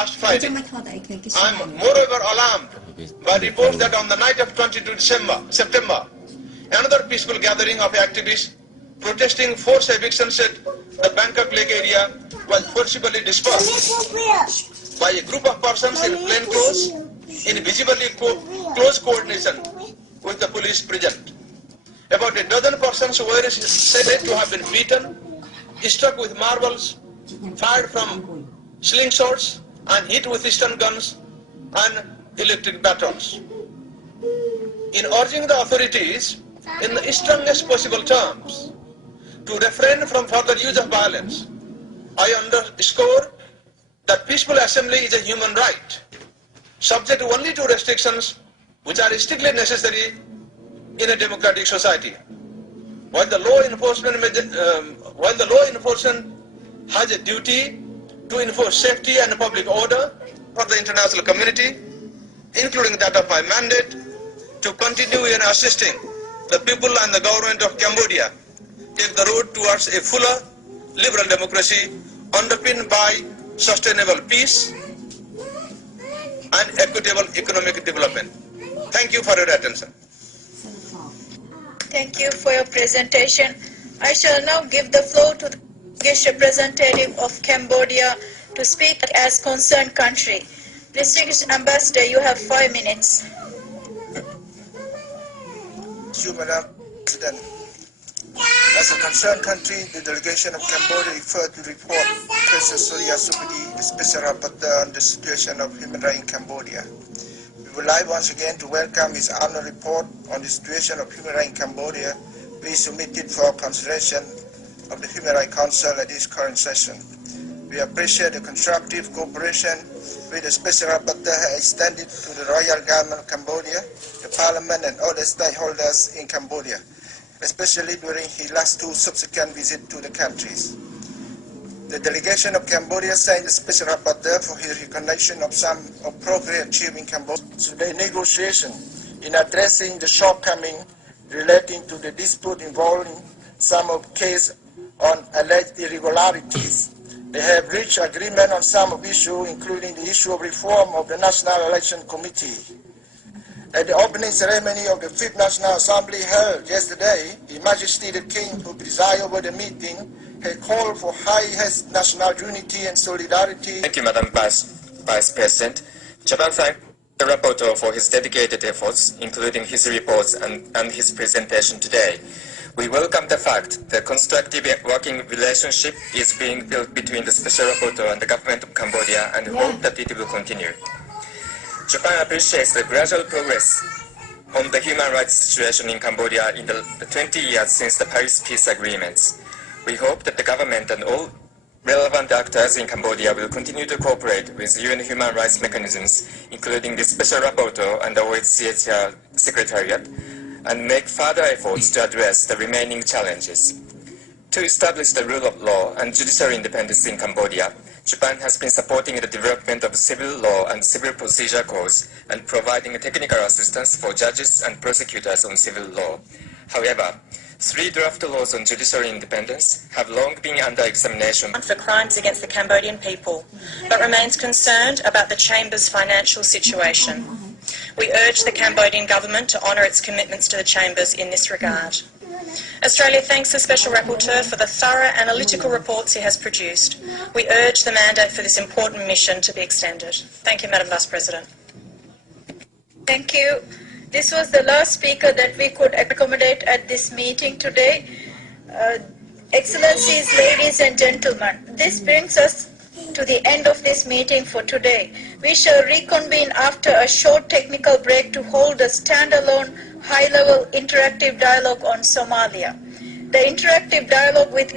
last Friday. I am moreover alarmed by reports that on the night of 22 September, another peaceful gathering of activists protesting forced evictions at the Bangkok Lake area was forcibly dispersed by a group of persons in plain clothes in visibly close coordination with the police present. About a dozen persons were said to have been beaten, struck with marbles, fired from slingshots, and hit with stun guns and electric batons. In urging the authorities in the strongest possible terms to refrain from further use of violence, I underscore that peaceful assembly is a human right, subject only to restrictions which are strictly necessary in a democratic society. While the law enforcement has a duty to enforce safety and public order for the international community, including that of my mandate, to continue in assisting the people and the government of Cambodia take the road towards a fuller liberal democracy underpinned by sustainable peace and equitable economic development. Thank you for your attention. Thank you for your presentation. I shall now give the floor to the Distinguished representative of Cambodia to speak as concerned country. Distinguished Ambassador, you have 5 minutes. Thank you, Madam President. As a concerned country, the delegation of Cambodia referred to the report Professor Surya Subudi, the Special Rapporteur on the situation of human rights in Cambodia. We would like once again to welcome his annual report on the situation of human rights in Cambodia, which is submitted for consideration of the Human Rights Council at this current session. We appreciate the constructive cooperation which the Special Rapporteur has extended to the Royal Government of Cambodia, the Parliament and other stakeholders in Cambodia, especially during his last 2 subsequent visits to the countries. The delegation of Cambodia thanked the Special Rapporteur for his recognition of some progress achieved in Cambodia. The negotiation in addressing the shortcoming relating to the dispute involving some of the case on alleged irregularities. They have reached agreement on some of issues, including the issue of reform of the National Election Committee. At the opening ceremony of the 5th National Assembly held yesterday, His Majesty the King, who presided over the meeting, had called for highest national unity and solidarity. Thank you, Madam Vice President. Japan thanks the rapporteur for his dedicated efforts, including his reports and his presentation today. We welcome the fact that constructive working relationship is being built between the Special Rapporteur and the government of Cambodia and hope that it will continue. Japan appreciates the gradual progress on the human rights situation in Cambodia in the 20 years since the Paris Peace Agreements. We hope that the government and all relevant actors in Cambodia will continue to cooperate with UN human rights mechanisms, including the Special Rapporteur and the OHCHR Secretariat, and make further efforts to address the remaining challenges. To establish the rule of law and judicial independence in Cambodia, Japan has been supporting the development of civil law and civil procedure codes and providing technical assistance for judges and prosecutors on civil law. However, 3 draft laws on judicial independence have long been under examination for crimes against the Cambodian people, but remains concerned about the Chamber's financial situation. We urge the Cambodian government to honour its commitments to the Chambers in this regard. Australia thanks the Special Rapporteur for the thorough analytical reports he has produced. We urge the mandate for this important mission to be extended. Thank you, Madam Vice President. Thank you. This was the last speaker that we could accommodate at this meeting today. Excellencies, ladies and gentlemen, this brings us to the end of this meeting for today. We shall reconvene after a short technical break to hold a standalone high-level interactive dialogue on Somalia. The interactive dialogue with